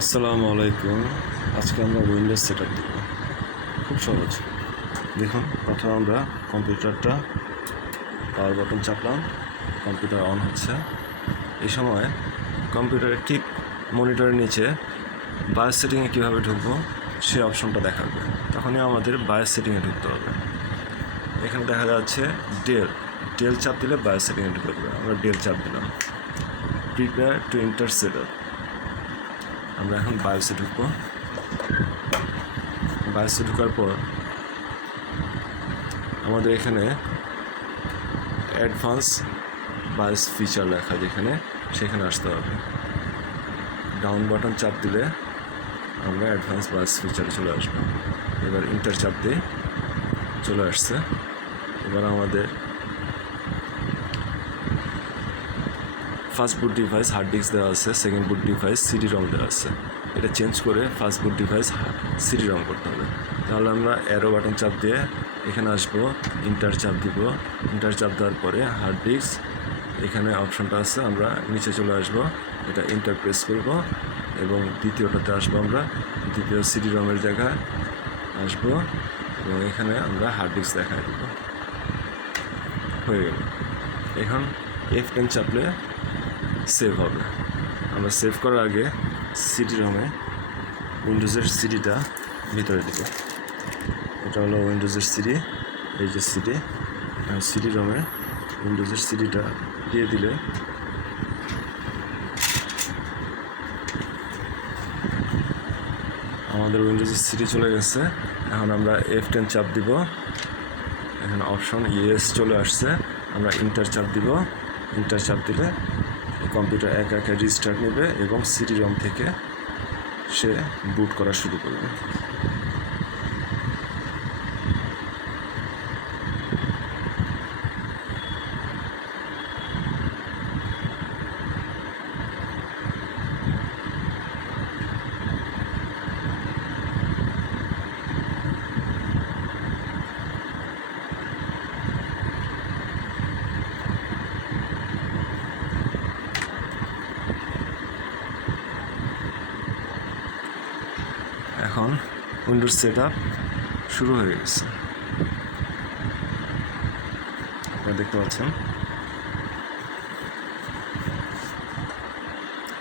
আসসালামু আলাইকুম। আজকে আমরা উইন্ডোজ সেটআপ দেব। খুব সহজ। দেখুন, প্রথমে আমরা কম্পিউটারটা পাওয়ার বাটন চাপলাম, কম্পিউটার অন হচ্ছে। এই সময় কম্পিউটারের ঠিক মনিটরের নিচে বায়োস সেটিংয়ে কীভাবে ঢুকবো সেই অপশনটা দেখাবে। তখনই আমাদের বায়োস সেটিংয়ে ঢুকতে হবে। এখানে দেখা যাচ্ছে ডেল চাপ দিলে বায়োস সেটিংয়ে ঢুকে যাবে। আমরা ডেল চাপ দিলাম। Prepare to enter setup. আমরা এখন বায়োসে ঢুকবো। বায়োসে ঢোকার পর আমাদের এখানে অ্যাডভান্স বায়োস ফিচার লেখা যেখানে, সেখানে আসতে হবে। ডাউন বাটন চাপ দিলে আমরা অ্যাডভান্স বায়োস ফিচারে চলে আসবো। এবার ইন্টার চাপ দিয়ে চলে আসছে। এবার আমাদের ফার্স্ট বুট ডিভাইস হার্ড ডিস্ক দেওয়া আছে, সেকেন্ড বুট ডিভাইস সিডি রম দেওয়া আছে। এটা চেঞ্জ করে ফার্স্ট বুট ডিভাইস সিডি রম করতে হবে। তাহলে আমরা অ্যারো বাটন চাপ দিয়ে এখানে আসবো, ইন্টার চাপ দিব। ইন্টার চাপ দেওয়ার পরে হার্ড ডিস্ক এখানে অপশনটা আছে, আমরা নিচে চলে আসব, এটা ইন্টার প্রেস করব এবং দ্বিতীয়টাতে আসবো। আমরা দ্বিতীয় সিডি রমের জায়গায় আসবো এবং এখানে আমরা হার্ড ডিস্ক দেখায় দেব। হয়ে গেল। এখন F10 চাপলে সেভ হবে। আমরা সেভ করার আগে সিডি রমে উইন্ডোজের সিডিটা ভিতরে দিব। এটা হলো উইন্ডোজের সিডি, এই যে সিডি। সিডি রমে উইন্ডোজের সিডিটা দিয়ে দিলে আমাদের উইন্ডোজের সিডি চলে গেছে। এখন আমরা F10 চাপ দিব। এখানে অপশন ইয়েস চলে আসছে। আমরা ইন্টার চাপ দিব। ইন্টার চাপ দিলে কম্পিউটার একা একা রিস্টার্ট নেবে এবং সিডি রম থেকে সে বুট করা শুরু করবে। এখন উইন্ডোজ সেটআপ শুরু হয়ে গেছে। আপনারা দেখতে পাচ্ছেন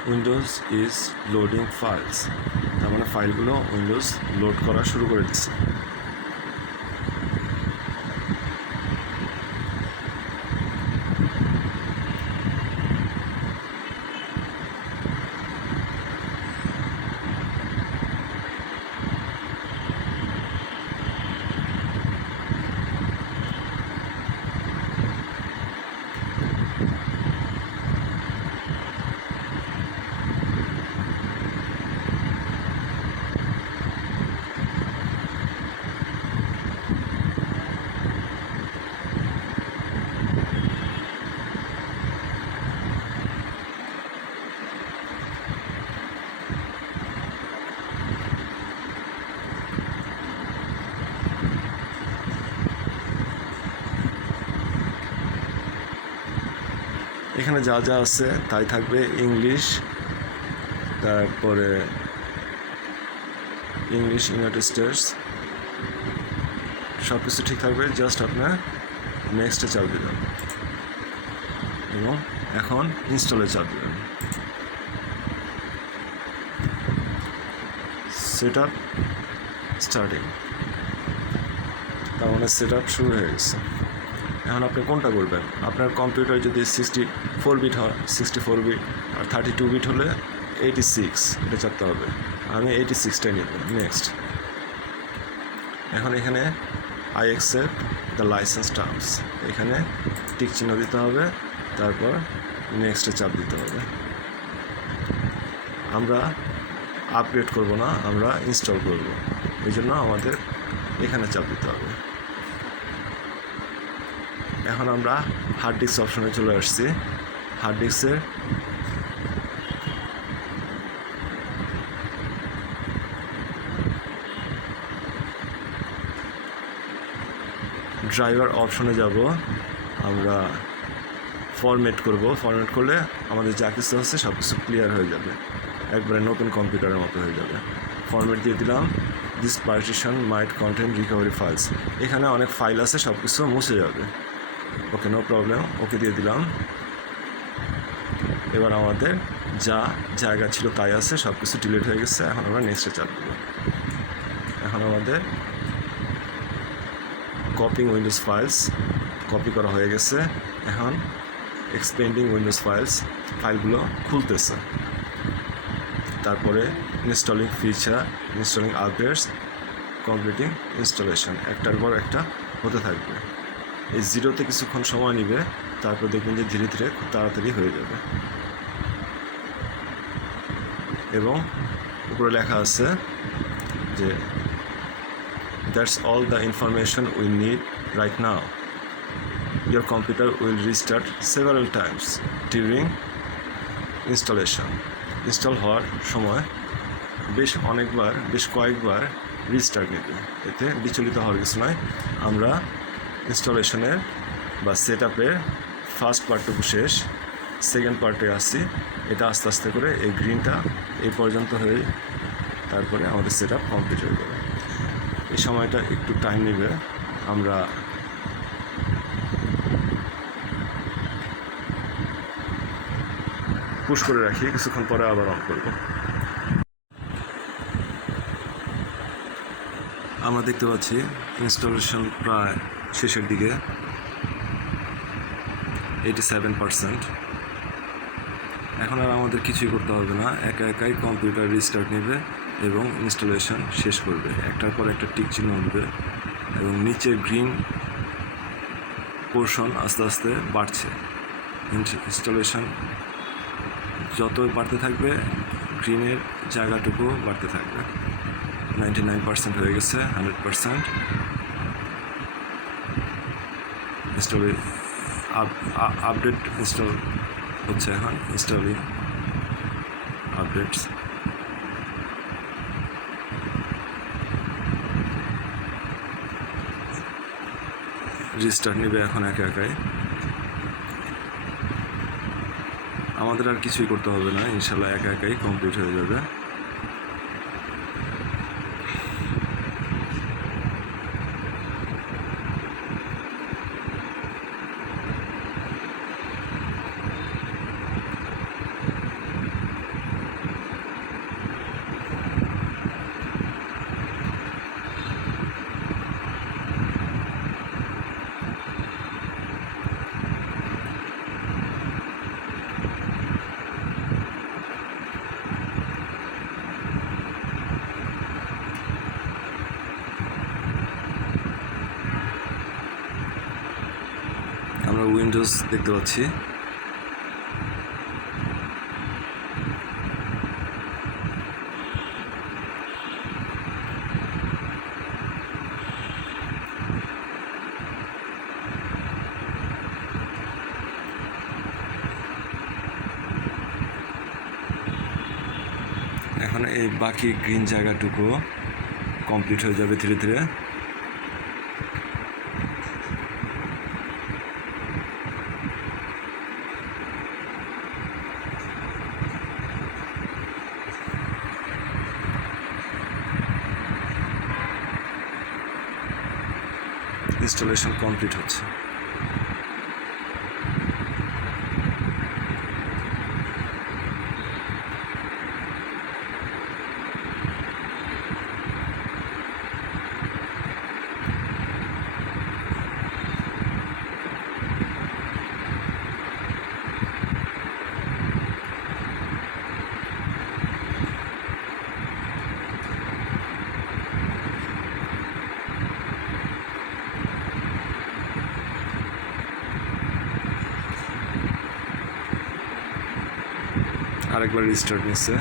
উইন্ডোজ ইজ লোডিং ফাইলস, তার মানে ফাইলগুলো উইন্ডোজ লোড করা শুরু করে দিচ্ছে। এখানে যা যা আছে তাই থাকবে। ইংলিশ, তারপরে ইংলিশ, ইউনাইটেড স্টেটস, সব কিছু ঠিক থাকবে। জাস্ট আপনার নেক্সটে চাপ দিবেন এবং এখন ইনস্টলে চাপ দিবেন। সেট আপ স্টার্টিং, তার মানে সেট আপ শুরু হয়ে গেছে। এখন আপনি কোনটা করবেন? আপনার কম্পিউটার যদি 64 বিট হয়, 64 বিট, আর 32 বিট হলে 86 এটা চাপতে হবে। আমি 86টাই নেব। নেক্সট। এখন এখানে I accept the licence terms, এখানে টিক চিহ্ন দিতে হবে, তারপর নেক্সটে চাপ দিতে হবে। আমরা আপগ্রেড করব না, আমরা ইনস্টল করব, এই জন্য আমাদের এখানে চাপ দিতে হবে। এখন আমরা হার্ড ডিস্ক অপশনে চলে আসছি। হার্ড ডিস্কের ড্রাইভার অপশনে যাব। আমরা ফরম্যাট করব। ফরম্যাট করলে আমাদের যা কিছু আছে সব কিছু ক্লিয়ার হয়ে যাবে। একবারে নতুন কম্পিউটারের মতো হয়ে যাবে। ফরম্যাট দিয়ে দিলাম, this partition might content recovery files, এখানে অনেক ফাইল আছে, সব কিছু মুছে যাবে। ওকে, নো প্রবলেম, ওকে দিয়ে দিলাম। এবার আমাদের যা জায়গা ছিল তাই আছে, সব কিছু ডিলিট হয়ে গেছে। এখন আমরা নেক্সটে চাপ দেবো। এখন আমাদের কপিং উইন্ডোজ ফাইলস কপি করা হয়ে গেছে। এখন এক্সপেন্ডিং উইন্ডোজ ফাইলগুলো খুলতেছে। তারপরে installing feature, installing updates, completing installation, একটার পর একটা হতে থাকবে। এই জিরোতে কিছুক্ষণ সময় নেবে, তারপর দেখবেন যে ধীরে ধীরে খুব তাড়াতাড়ি হয়ে যাবে। এবং উপরে লেখা আছে যে that's all the information we need right now, your computer will restart several times during installation. Install হওয়ার সময় বেশ কয়েকবার রিস্টার্ট নেবে। এতে বিচলিত হওয়ার কিছু নয়। আমরা ইনস্টলেশনের বা সেট আপের ফার্স্ট পার্টটুকু শেষ, সেকেন্ড পার্টে আসছি। এটা আস্তে আস্তে করে এই গ্রিনটা এই পর্যন্ত হয়ে তারপরে আমাদের সেট আপ কমপ্লিট হয়ে যাবে। এই সময়টা একটু টাইম নেবে। আমরা পুশ করে রাখি, কিছুক্ষণ পরে আবার অন করব। আমরা দেখতে পাচ্ছি ইনস্টলেশন প্রায় শেষের দিকে, 87%। এখন আর আমাদের কিছুই করতে হবে না, একাই কম্পিউটার রিস্টার্ট নেবে এবং ইনস্টলেশন শেষ করবে। একটার পর একটা টিক চিহ্ন উঠবে এবং নিচে গ্রিন পোর্শন আস্তে আস্তে বাড়ছে। ইনস্টলেশন যত বাড়তে থাকবে গ্রিনের জায়গাটুকু বাড়তে থাকবে। 99% হয়ে গেছে, 100%। আপডেট ইনস্টল হচ্ছে এখন, ইনস্টলিং আপডেটস। রিস্টার্ট নেবে এখন একাই। আমাদের আর কিছুই করতে হবে না, ইনশাল্লাহ একাই কমপ্লিট হয়ে যাবে। আমরা উইন্ডোজ দেখতে পাচ্ছি। এখন এই বাকি গ্রিন জায়গাটুকু কমপ্লিট হয়ে যাবে ধীরে ধীরে। ইনস্টলেশন কমপ্লিট হচ্ছে। আরেকবার রিস্টার্ট নিচ্ছে।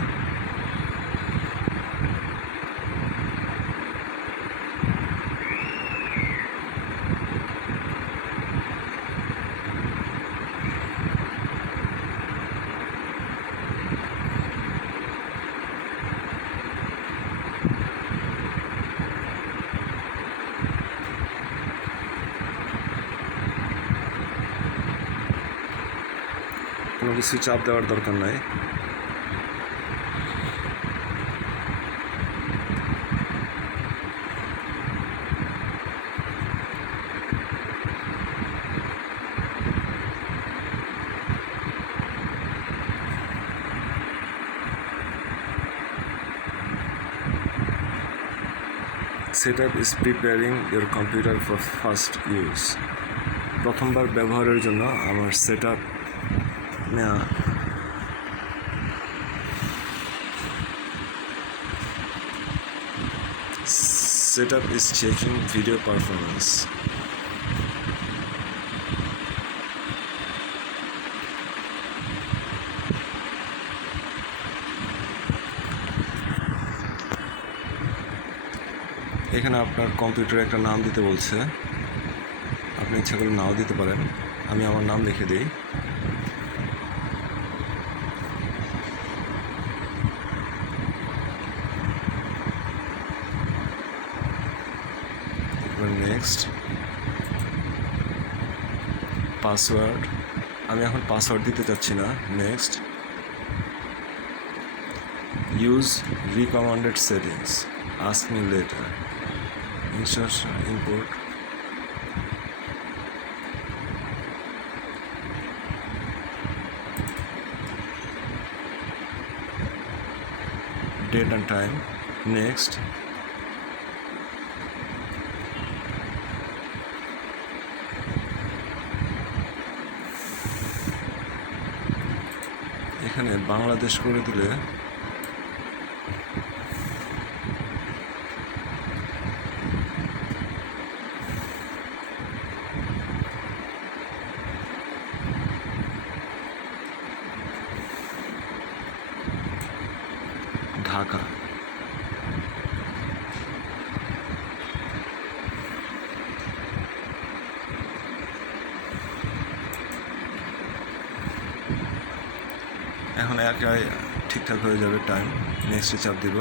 কোনো কিছু চাপ দেওয়ার দরকার নাই। Setup is preparing your computer for first use. প্রথমবার ব্যবহারের জন্য আমার সেটআপ নেওয়া। Setup is checking video performance. এখানে আপনার কম্পিউটারে একটা নাম দিতে বলছে, আপনি ইচ্ছা করলে নাও দিতে পারেন। আমি আমার নাম লিখে দিই। নেক্সট পাসওয়ার্ড, আমি এখন পাসওয়ার্ড দিতে চাচ্ছি না। Next use recommended settings, ask me later, instruction import, date and time. Next এখানে বাংলাদেশ করে দিলে ঢাকা। এখন একাই ঠিকঠাক হয়ে যাবে টাইম। নেক্সটে চাপ দিব।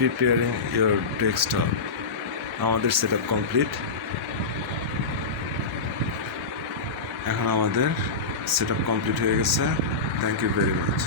Preparing your desktop. আমাদের সেটআপ কমপ্লিট। এখন আমাদের সেটআপ কমপ্লিট হয়ে গেছে। Thank you very much.